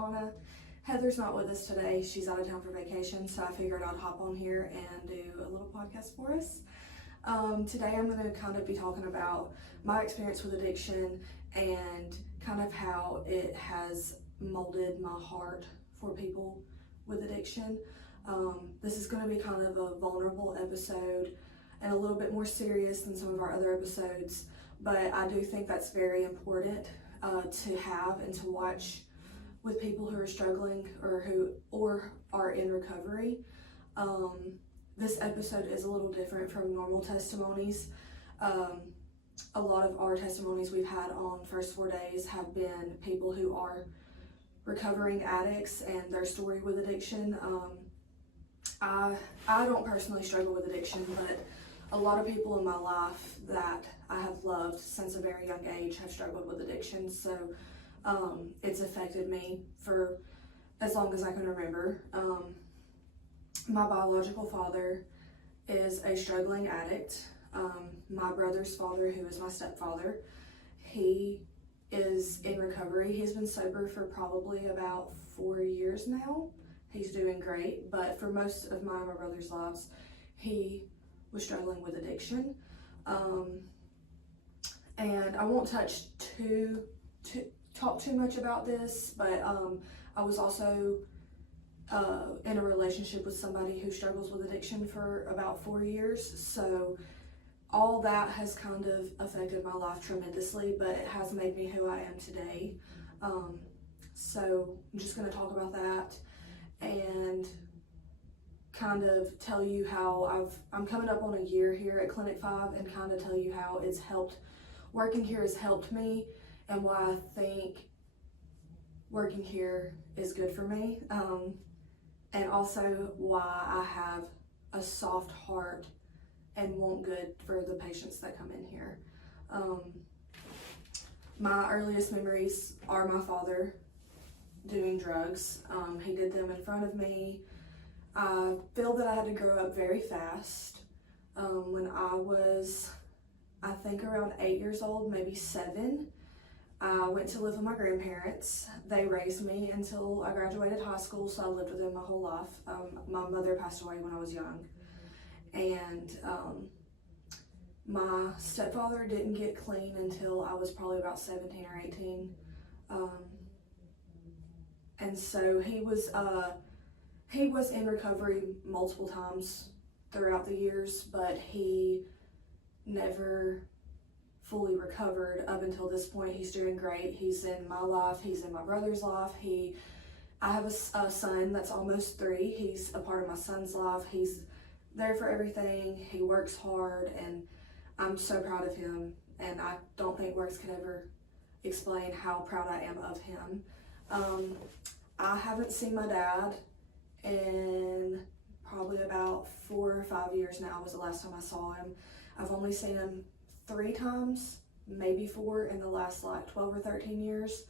Donna. Heather's not with us today. She's out of town for vacation, so I figured I'd hop on here and do a little podcast for us. Today I'm going to kind of be talking about my experience with addiction and kind of how it has molded my heart for people with addiction. This is going to be kind of a vulnerable episode and a little bit more serious than some of our other episodes, but I do think that's very important to have and to watch with people who are struggling or are in recovery. This episode is a little different from normal testimonies. A lot of our testimonies we've had on First 4 Days have been people who are recovering addicts and their story with addiction. I don't personally struggle with addiction, but a lot of people in my life that I have loved since a very young age have struggled with addiction. So it's affected me for as long as I can remember. My biological father is a struggling addict. My brother's father, who is my stepfather, he is in recovery. He's been sober for probably about 4 years now. He's doing great, but for most of my brother's lives, he was struggling with addiction. And I won't talk too much about this, but I was also in a relationship with somebody who struggles with addiction for about 4 years. So all that has kind of affected my life tremendously, but it has made me who I am today. So I'm just going to talk about that and kind of tell you how I'm coming up on a year here at Clinic 5 and kind of tell you how it's helped, working here has helped me and why I think working here is good for me. And also why I have a soft heart and want good for the patients that come in here. My earliest memories are my father doing drugs. He did them in front of me. I feel that I had to grow up very fast. When I was, I think around 8 years old, maybe 7, I went to live with my grandparents. They raised me until I graduated high school, so I lived with them my whole life. My mother passed away when I was young. And my stepfather didn't get clean until I was probably about 17 or 18. And so he was in recovery multiple times throughout the years, but he never fully recovered up until this point. He's doing great. He's in my life. He's in my brother's life. I have a son that's almost 3. He's a part of my son's life. He's there for everything. He works hard, and I'm so proud of him. And I don't think words could ever explain how proud I am of him. I haven't seen my dad in probably about 4 or 5 years now was the last time I saw him. I've only seen him 3 times, maybe 4 in the last like 12 or 13 years.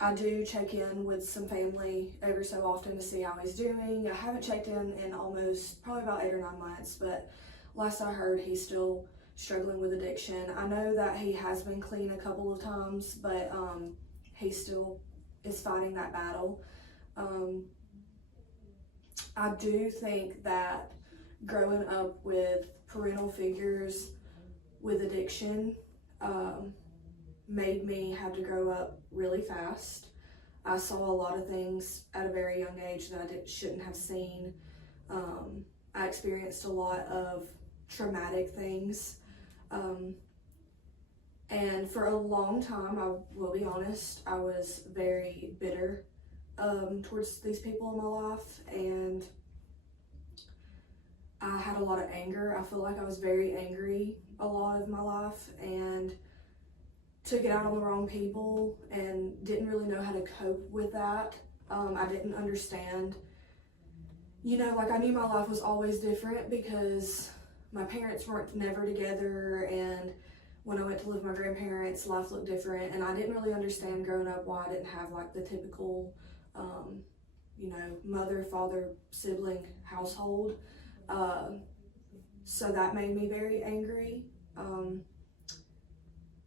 I do check in with some family every so often to see how he's doing. I haven't checked in almost probably about 8 or 9 months, but last I heard he's still struggling with addiction. I know that he has been clean a couple of times, but he still is fighting that battle. I do think that growing up with parental figures with addiction made me have to grow up really fast. I saw a lot of things at a very young age that I shouldn't have seen. I experienced a lot of traumatic things. And for a long time, I will be honest, I was very bitter towards these people in my life, and I had a lot of anger. I feel like I was very angry a lot of my life and took it out on the wrong people and didn't really know how to cope with that. I didn't understand, like I knew my life was always different because my parents weren't never together, and when I went to live with my grandparents, life looked different, and I didn't really understand growing up why I didn't have like the typical, mother, father, sibling household. So that made me very angry.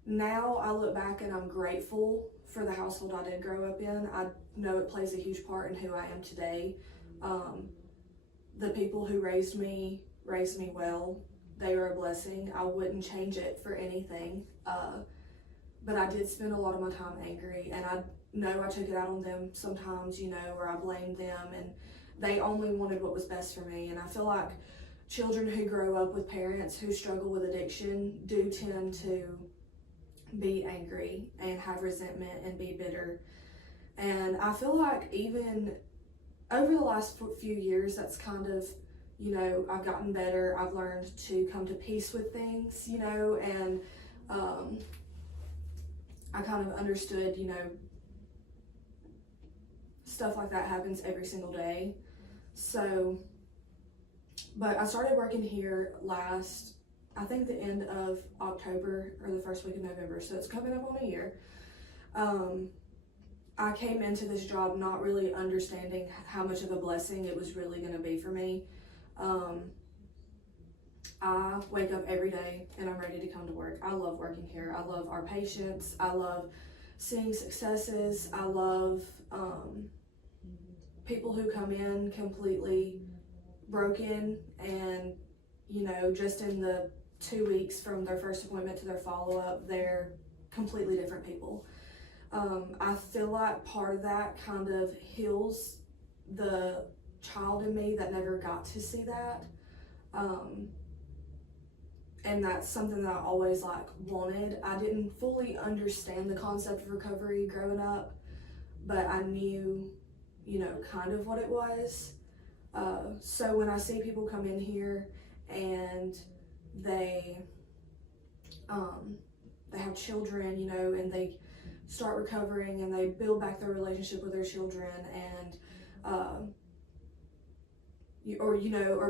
Now I look back and I'm grateful for the household I did grow up in. I know it plays a huge part in who I am today. The people who raised me well. They were a blessing. I wouldn't change it for anything. But I did spend a lot of my time angry, and I know I took it out on them sometimes, where I blamed them, and they only wanted what was best for me. And I feel like children who grow up with parents who struggle with addiction do tend to be angry and have resentment and be bitter. And I feel like even over the last few years, that's kind of, I've gotten better. I've learned to come to peace with things, and I kind of understood, stuff like that happens every single day. So, but I started working here I think the end of October or the first week of November, so it's coming up on a year. I came into this job not really understanding how much of a blessing it was really going to be for me. I wake up every day and I'm ready to come to work. I love working here. I love our patients. I love seeing successes. I love people who come in completely broken and, just in the 2 weeks from their first appointment to their follow-up, they're completely different people. I feel like part of that kind of heals the child in me that never got to see that. And that's something that I always wanted. I didn't fully understand the concept of recovery growing up, but I knew, kind of what it was. So when I see people come in here and they have children, and they start recovering and they build back their relationship with their children, and or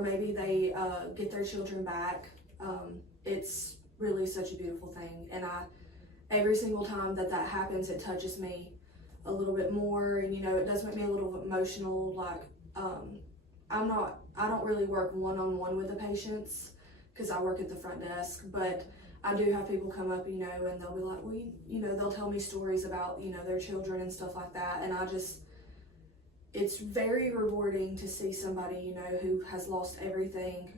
maybe they get their children back. It's really such a beautiful thing, and every single time that happens, it touches me a little bit more, and it does make me a little bit emotional. I don't really work one-on-one with the patients because I work at the front desk, but I do have people come up, and they'll be like, well, they'll tell me stories about, their children and stuff like that, and it's very rewarding to see somebody, who has lost everything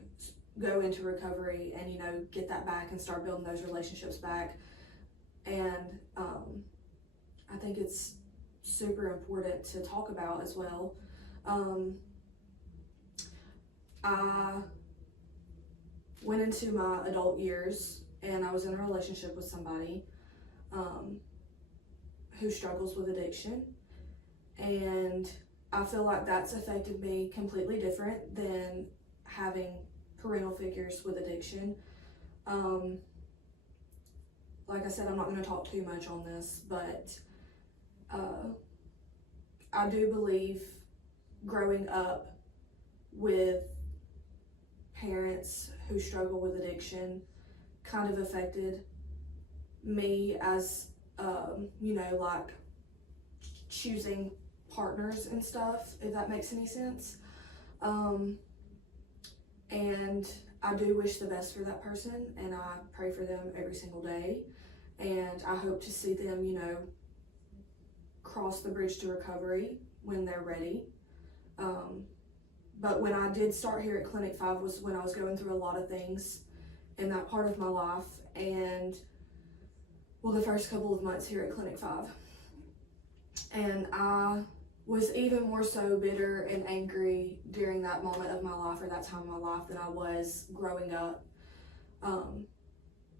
go into recovery and, get that back and start building those relationships back. And I think it's super important to talk about as well. I went into my adult years and I was in a relationship with somebody who struggles with addiction, and I feel like that's affected me completely different than having parental figures with addiction. Like I said, I'm not going to talk too much on this, but I do believe growing up with parents who struggle with addiction kind of affected me as, choosing partners and stuff, if that makes any sense. And I do wish the best for that person, and I pray for them every single day, and I hope to see them, cross the bridge to recovery when they're ready. But when I did start here at Clinic 5 was when I was going through a lot of things in that part of my life, and the first couple of months here at Clinic 5. And I was even more so bitter and angry during that moment of my life, or that time of my life, than I was growing up.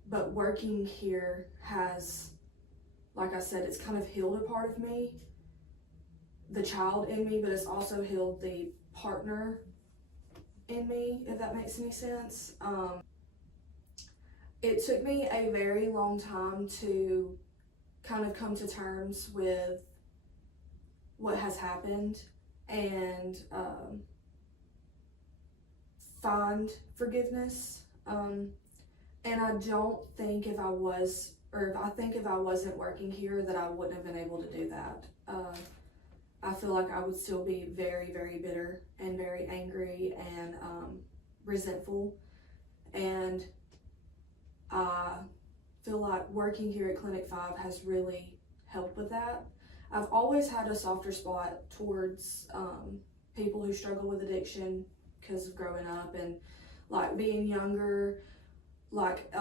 But working here has, like I said, it's kind of healed a part of me, the child in me, but it's also healed the partner in me, if that makes any sense. It took me a very long time to kind of come to terms with what has happened and find forgiveness. And I don't think if I wasn't working here that I wouldn't have been able to do that. I feel like I would still be very, very bitter and very angry and resentful. And I feel like working here at Clinic 5 has really helped with that. I've always had a softer spot towards people who struggle with addiction because of growing up and like being younger. Like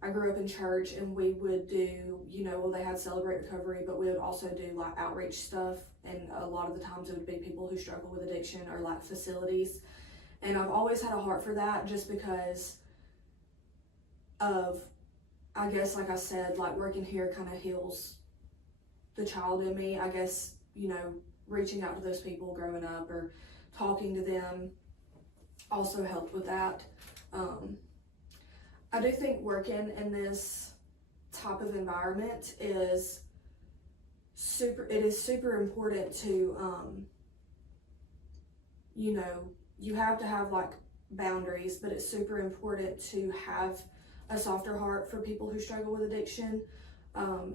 I grew up in church, and we would do, well, they had Celebrate Recovery, but we would also do like outreach stuff, and a lot of the times it would be people who struggle with addiction or like facilities. And I've always had a heart for that, just because of, I guess, like I said, like working here kind of heals the child in me. I guess, reaching out to those people growing up or talking to them also helped with that. I do think working in this type of environment is super important to, you have to have like boundaries, but it's super important to have a softer heart for people who struggle with addiction.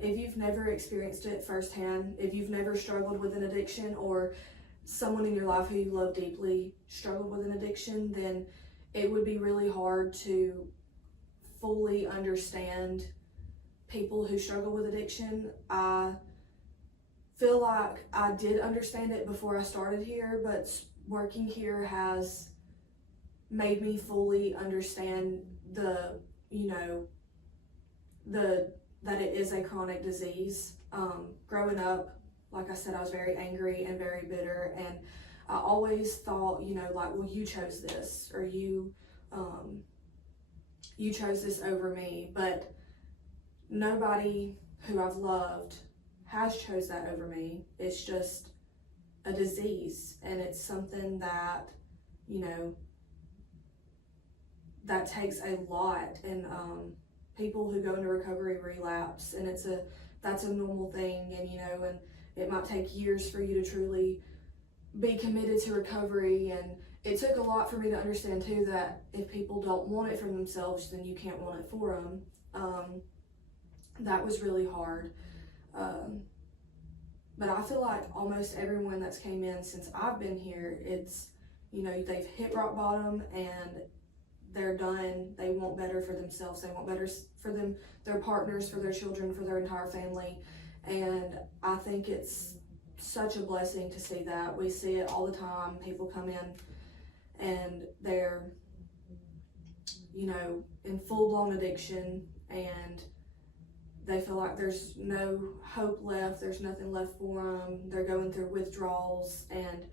If you've never experienced it firsthand, if you've never struggled with an addiction, or someone in your life who you love deeply struggled with an addiction, then it would be really hard to fully understand people who struggle with addiction. I feel like I did understand it before I started here, but working here has made me fully understand that it is a chronic disease. Growing up, like I said, I was very angry and very bitter, and I always thought, well, you chose this, or you chose this over me. But nobody who I've loved has chose that over me. It's just a disease, and it's something that, that takes a lot. And people who go into recovery relapse, and that's a normal thing. And and it might take years for you to truly be committed to recovery. And it took a lot for me to understand too that if people don't want it for themselves, then you can't want it for them. That was really hard. But I feel like almost everyone that's came in since I've been here, it's, they've hit rock bottom and they're done. They want better for themselves. They want better for their partners, for their children, for their entire family. And I think it's such a blessing to see that. We see it all the time. People come in and they're, in full-blown addiction, and they feel like there's no hope left. There's nothing left for them. They're going through withdrawals. And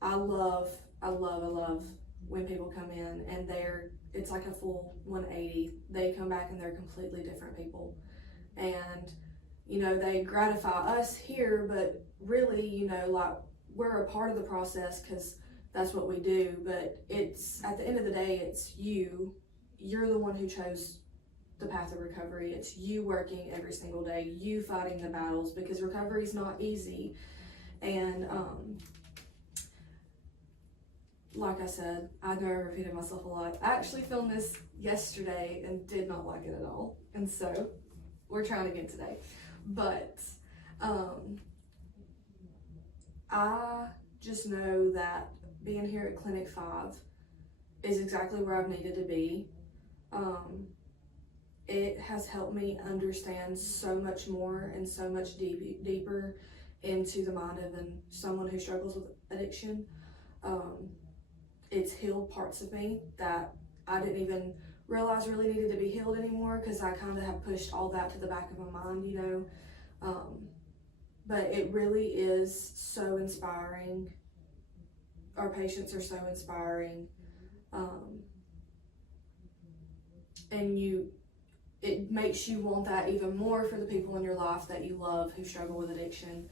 I love when people come in and it's like a full 180. They come back and they're completely different people. And, they gratify us here, but really, like, we're a part of the process because that's what we do. But it's, at the end of the day, it's you're the one who chose the path of recovery. It's you working every single day, you fighting the battles, because recovery is not easy. And like I said, I know I repeated myself a lot. I actually filmed this yesterday and did not like it at all, and so we're trying again today. But I just know that being here at Clinic 5 is exactly where I've needed to be. It has helped me understand so much more and so much deeper into the mind of someone who struggles with addiction. It's healed parts of me that I didn't even realize really needed to be healed anymore, because I kind of have pushed all that to the back of my mind, but it really is so inspiring. Our patients are so inspiring. And it makes you want that even more for the people in your life that you love who struggle with addiction.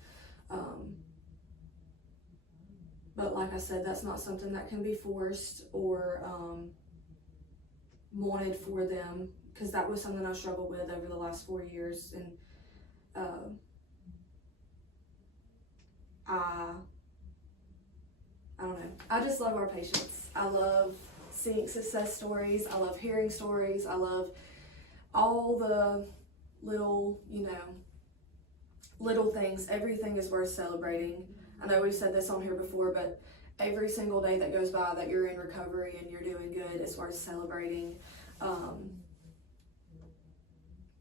But like I said, that's not something that can be forced or wanted for them, because that was something I struggled with over the last 4 years. And I don't know. I just love our patients. I love seeing success stories. I love hearing stories. I love all the little, little things. Everything is worth celebrating. I know we've said this on here before, but every single day that goes by that you're in recovery and you're doing good is worth celebrating.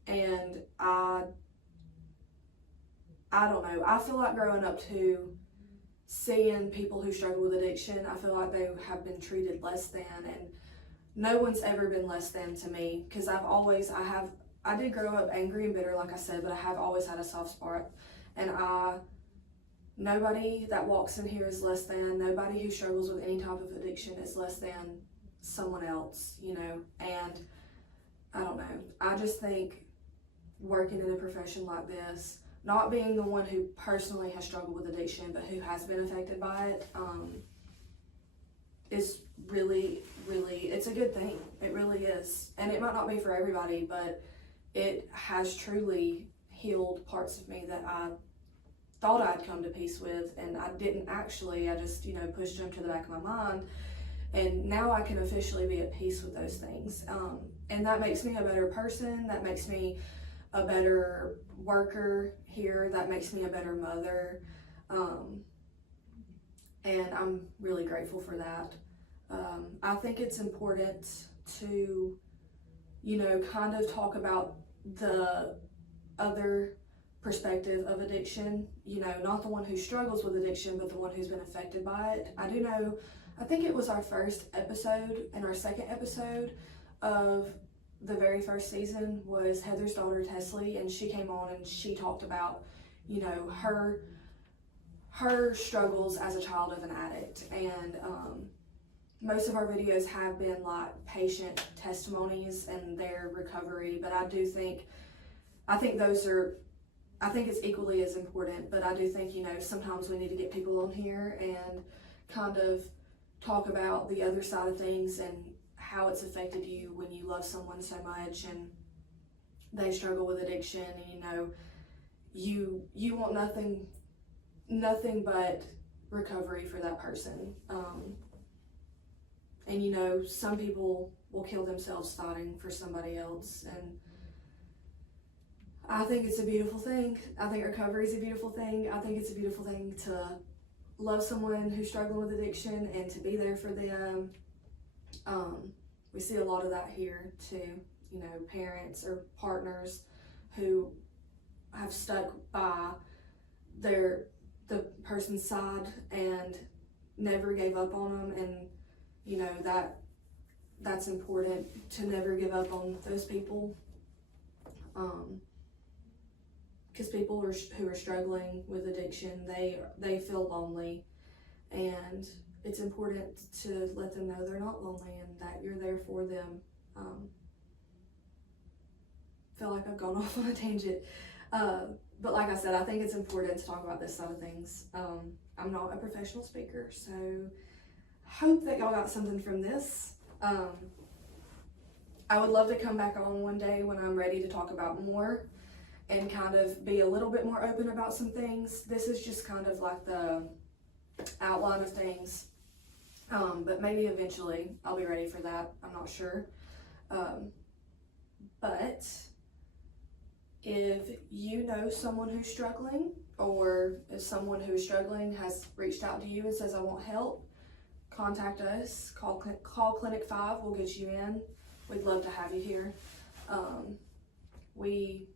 And I I don't know. I feel like growing up too, seeing people who struggle with addiction, I feel like they have been treated less than, and no one's ever been less than to me, because I did grow up angry and bitter, like I said, but I have always had a soft spot, and nobody that walks in here is less than. Nobody who struggles with any type of addiction is less than someone else, you know. And I don't know. I just think working in a profession like this, not being the one who personally has struggled with addiction, but who has been affected by it, is really, really, it's a good thing. It really is. And it might not be for everybody, but it has truly healed parts of me that I thought I'd come to peace with, and I didn't actually. I just, you know, pushed them to the back of my mind, and now I can officially be at peace with those things. And that makes me a better person. That makes me a better worker here. That makes me a better mother. And I'm really grateful for that. I think it's important to, you know, kind of talk about the other perspective of addiction, you know, not the one who struggles with addiction, but the one who's been affected by it. I do know, I think it was our first episode, and our second episode of the very first season was Heather's daughter, Tesley, and she came on and she talked about, you know, her struggles as a child of an addict. And most of our videos have been like patient testimonies and their recovery, but I think it's equally as important. But I do think, you know, sometimes we need to get people on here and kind of talk about the other side of things and how it's affected you when you love someone so much and they struggle with addiction, and, you know, you want nothing but recovery for that person. And, you know, some people will kill themselves fighting for somebody else, and I think it's a beautiful thing. I think recovery is a beautiful thing. I think it's a beautiful thing to love someone who's struggling with addiction and to be there for them. We see a lot of that here too, you know, parents or partners who have stuck by the person's side and never gave up on them, and, you know, that's important to never give up on those people. Because people who are struggling with addiction, they feel lonely, and it's important to let them know they're not lonely and that you're there for them. Feel like I've gone off on a tangent, but like I said, I think it's important to talk about this side of things. I'm not a professional speaker, so hope that y'all got something from this. I would love to come back on one day when I'm ready to talk about more and kind of be a little bit more open about some things. This is just kind of like the outline of things, but maybe eventually I'll be ready for that. I'm not sure. But if you know someone who's struggling, or if someone who's struggling has reached out to you and says, I want help, contact us. Call Clinic 5. We'll get you in. We'd love to have you here. We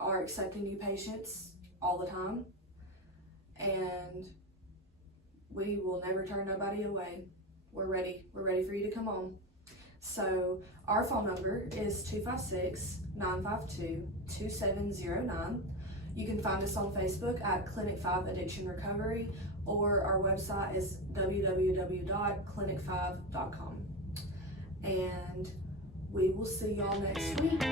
are accepting new patients all the time, and we will never turn nobody away. We're ready for you to come on. So our phone number is 256-952-2709. You can find us on Facebook at Clinic 5 Addiction Recovery, or our website is www.clinic5.com. And we will see y'all next week.